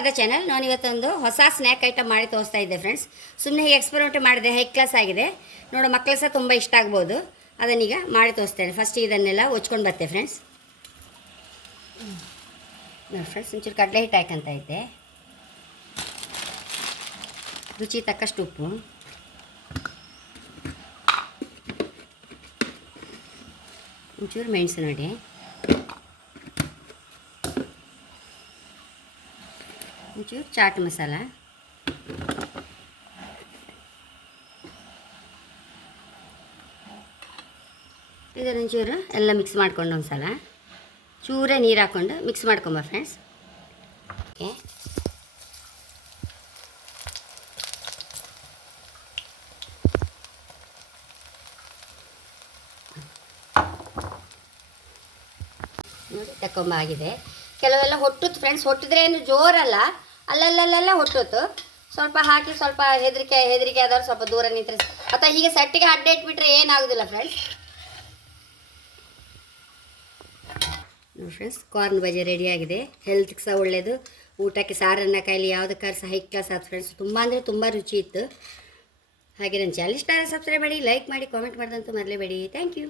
Radha channel. ನಾನು ಇವತ್ತೊಂದು ಹೊಸ ಸ್ನ್ಯಾಕ್ ಐಟಮ್ ಮಾಡಿ ತೋರಿಸ್ತಾ ಇದ್ದೆ ಫ್ರೆಂಡ್ಸ್. ಸುಮ್ಮನೆ ಹೀಗೆ ಎಕ್ಸ್ಪೆರಿಮೆಂಟ್ ಮಾಡಿದೆ, ಹೈ ಕ್ಲಾಸ್ ಆಗಿದೆ. ನೋಡೋ ಮಕ್ಕಳು ಸಹ ತುಂಬ ಇಷ್ಟ ಆಗ್ಬೋದು. ಅದನ್ನೀಗ ಮಾಡಿ ತೋರಿಸ್ತೇನೆ. ಫಸ್ಟ್ ಇದನ್ನೆಲ್ಲ ಒಚ್ಕೊಂಡು ಬರ್ತೆ ಫ್ರೆಂಡ್ಸ್. ನೋಡಿ ಫ್ರೆಂಡ್ಸ್, ಒಂಚೂರು ಕಡಲೆ ಹಿಟ್ಟು ಹಾಕಂತ ಇದ್ದೆ. ರುಚಿ ತಕ್ಕಷ್ಟು ಉಪ್ಪು, ಒಂಚೂರು ಮೆಣಸು ನೋಡಿ, ಒಂಚೂರು ಚಾಟ್ ಮಸಾಲ, ಇದನ್ನೊಂಚೂರು ಎಲ್ಲ ಮಿಕ್ಸ್ ಮಾಡ್ಕೊಂಡು ಒಂದ್ಸಲ ಚೂರೇ ನೀರು ಹಾಕ್ಕೊಂಡು ಮಿಕ್ಸ್ ಮಾಡ್ಕೊಂಬ ಫ್ರೆಂಡ್ಸ್. ಓಕೆ, ನೋಡಿ ತಕೊಂಬ ಆಗಿದೆ. ಕೆಲವೆಲ್ಲ ಹೊಟ್ಟುತ್ತು ಫ್ರೆಂಡ್ಸ್. ಹೊಟ್ಟಿದ್ರೆ ಏನು ಜೋರಲ್ಲ, ಅಲ್ಲಲ್ಲಲ್ಲೆಲ್ಲ ಹೊಟ್ಟುತ್ತು. ಸ್ವಲ್ಪ ಹಾಕಿ ಸ್ವಲ್ಪ ಹೆದರಿಕೆ ಆದವ್ರು ಸ್ವಲ್ಪ ದೂರ ನಿಂತರೆ, ಅಥವಾ ಹೀಗೆ ಸಟ್ಟಿಗೆ ಅಡ್ಡ ಇಟ್ಬಿಟ್ರೆ ಏನಾಗೋದಿಲ್ಲ ಫ್ರೆಂಡ್ಸ್. ನೋಡಿ ಫ್ರೆಂಡ್ಸ್, ಕಾರ್ನ್ ಬಜೆ ರೆಡಿಯಾಗಿದೆ. ಹೆಲ್ತ್ಗೆ ಸಹ ಒಳ್ಳೆಯದು, ಊಟಕ್ಕೆ ಸಾರನ್ನ ಕಾಯಿಲೆ ಯಾವುದಕ್ಕಾದ್ರೂ ಸಹ ಹೈ ಕ್ಲಾಸ್ ಆಯ್ತು ಫ್ರೆಂಡ್ಸ್. ತುಂಬ ಅಂದರೆ ತುಂಬ ರುಚಿ ಇತ್ತು. ಹಾಗೆ ನನ್ನ ಚಾನಲ್ ಇಷ್ಟ ಆದರೆ ಸಬ್ಸ್ಕ್ರೈಬ್ ಮಾಡಿ, ಲೈಕ್ ಮಾಡಿ, ಕಾಮೆಂಟ್ ಮಾಡಿದಂತೂ ಮರಲೇಬೇಡಿ. Thank you.